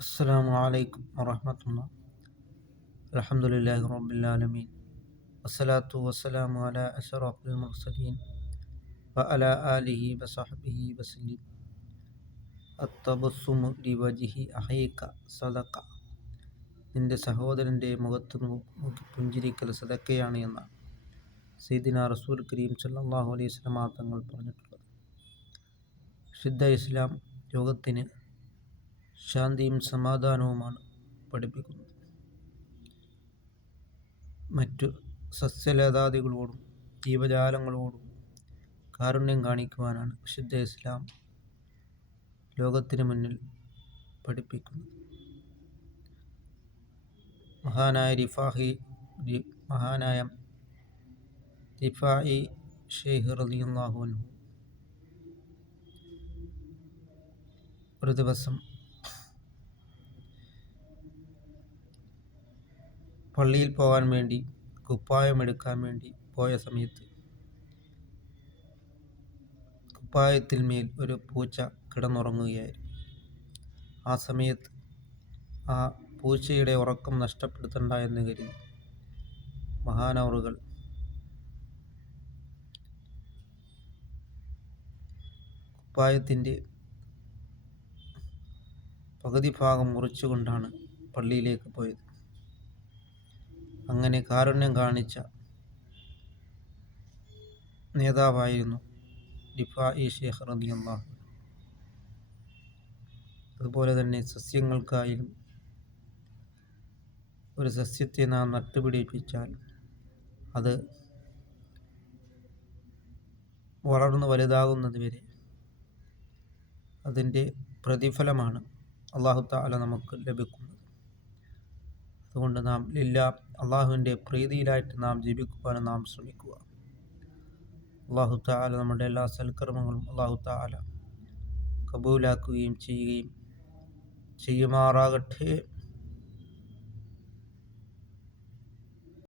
അസ്സലാമു അലൈക്കും വറഹ്മത്തുള്ളാഹി. അൽഹംദുലില്ലാഹി റബ്ബിൽ ആലമീൻ. വസ്സലാത്തു വസ്സലാമു അലാ അശ്റഫിൽ മുർസലീൻ വഅലാ ആലിഹി വസഹ്ബിഹി വസല്ലം. അത്തബസ്സുമു ലിവജ്ഹി അഖീക സദഖ. നിന്റെ സഹോദരൻ്റെ മുഖത്ത് നോക്കി പുഞ്ചിരിക്കൽ സദക്കയാണ് എന്നാണ് സയ്യിദിനാ റസൂൽ കരീം സല്ലല്ലാഹു അലൈഹി വസല്ലം തങ്ങൾ പറഞ്ഞിട്ടുള്ളത്. ശുദ്ധ ഇസ്ലാം ലോകത്തിന് ശാന്തിയും സമാധാനവുമാണ് പഠിപ്പിക്കുന്നത്. മറ്റു സസ്യലതാദികളോടും ജീവജാലങ്ങളോടും കാരുണ്യം കാണിക്കുവാനാണ് വിശുദ്ധ ഇസ്ലാം ലോകത്തിന് മുന്നിൽ പഠിപ്പിക്കുന്നത്. മഹാനായ റിഫാഇ ശൈഖ് റളിയല്ലാഹു അൻഹു ഒരു ദിവസം പള്ളിയിൽ പോകാൻ വേണ്ടി കുപ്പായമെടുക്കാൻ വേണ്ടി പോയ സമയത്ത് കുപ്പായത്തിൽ മേൽ ഒരു പൂച്ച കിടന്നുറങ്ങുകയായിരുന്നു. ആ സമയത്ത് ആ പൂച്ചയുടെ ഉറക്കം നഷ്ടപ്പെടുത്തണ്ട എന്ന് കരുതി മഹാനവറുകൾ കുപ്പായത്തിൻ്റെ പകുതി ഭാഗം മുറിച്ചുകൊണ്ടാണ് പള്ളിയിലേക്ക് പോയത്. അങ്ങനെ കാരുണ്യം കാണിച്ച നേതാവായിരുന്നു റിഫാഇ ശൈഖ് റളിയല്ലാഹു അൻഹു. അതുപോലെ തന്നെ സസ്യങ്ങൾക്കായാലും ഒരു സസ്യത്തെ നാം നട്ടുപിടിപ്പിച്ചാൽ അത് വളർന്നു വലുതാകുന്നത് വരെ അതിൻ്റെ പ്രതിഫലമാണ് അല്ലാഹു തആല നമുക്ക് ലഭിക്കുന്നത്. അതുകൊണ്ട് നാം അള്ളാഹുവിൻ്റെ പ്രീതിയിലായിട്ട് നാം ജീവിക്കുവാൻ നാം ശ്രമിക്കുക. അല്ലാഹു തആല നമ്മുടെ എല്ലാ സൽക്കർമ്മങ്ങളും അല്ലാഹു തആല കബൂലാക്കുകയും ചെയ്യുമാറാകട്ടെ.